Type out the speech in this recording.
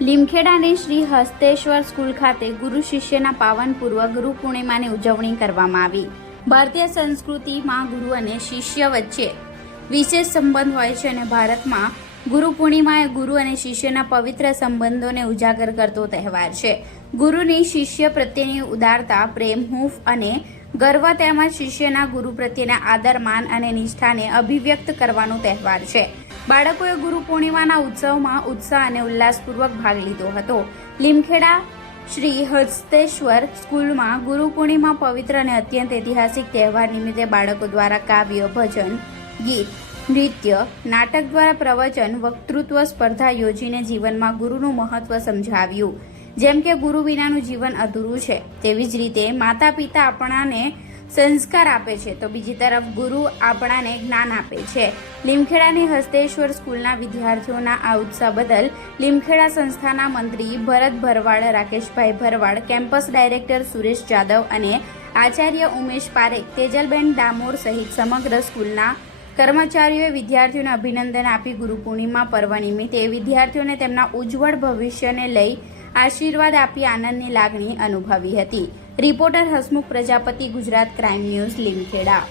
લીમખેડાની Shri Hasteshwar school ખાતે ગુરુ શિષ્યના પાવન પૂર્વ ગુરુ પૂર્ણિમાની ઉજવણી કરવામાં આવી. ભારતીય સંસ્કૃતિમાં ગુરુ અને શિષ્ય વચ્ચે વિશેષ સંબંધ હોય છે અને ભારતમાં ગુરુ પૂર્ણિમા એ ગુરુ અને શિષ્યના પવિત્ર સંબંધોને ઉજાગર કરતો તહેવાર છે. ગુરુની શિષ્ય પ્રત્યેની ઉદારતા, પ્રેમ, હૂંફ અને ગર્વ તેમજ શિષ્યના ગુરુ પ્રત્યેના આદર માન અને નિષ્ઠાને અભિવ્યક્ત કરવાનો તહેવાર છે. બાળકોએ ગુરુ પૂર્ણિમાના ઉત્સવમાં ઉત્સાહ અને ઉલ્લાસપૂર્વક ભાગ લીધો હતો. લીમખેડા શ્રી હસ્તેશ્વર સ્કૂલમાં ગુરુ પૂર્ણિમા પવિત્ર અને અત્યંત ઐતિહાસિક તહેવાર નિમિત્તે બાળકો દ્વારા કાવ્ય, ભજન, ગીત, નૃત્ય, નાટક દ્વારા પ્રવચન, વક્તૃત્વ સ્પર્ધા યોજીને જીવનમાં ગુરુનું મહત્વ સમજાવ્યું. જેમ કે ગુરુ વિનાનું જીવન અધૂરું છે, તેવી જ રીતે માતા પિતા આપણાને સંસ્કાર આપે છે. તો બીજી તરફ ગુરુ આપણાને જ્ઞાન આપે છે. લીમખેડાની હસ્તેશ્વર સ્કૂલના વિદ્યાર્થીઓના આ ઉત્સાહ બદલ લીમખેડા સંસ્થાના મંત્રી ભરત ભરવાડ, રાકેશભાઈ ભરવાડ, કેમ્પસ ડાયરેક્ટર સુરેશ જાદવ અને આચાર્ય ઉમેશ પારેખ, તેજલબેન ડામોર સહિત સમગ્ર સ્કૂલના કર્મચારીઓએ વિદ્યાર્થીઓને અભિનંદન આપી ગુરુ પૂર્ણિમા પર્વ નિમિત્તે વિદ્યાર્થીઓને તેમના ઉજ્જવળ ભવિષ્યને લઈ આશીર્વાદ આપી આનંદની લાગણી અનુભવી હતી. Reporter Hasmukh Prajapati Gujarat crime news Limkheda.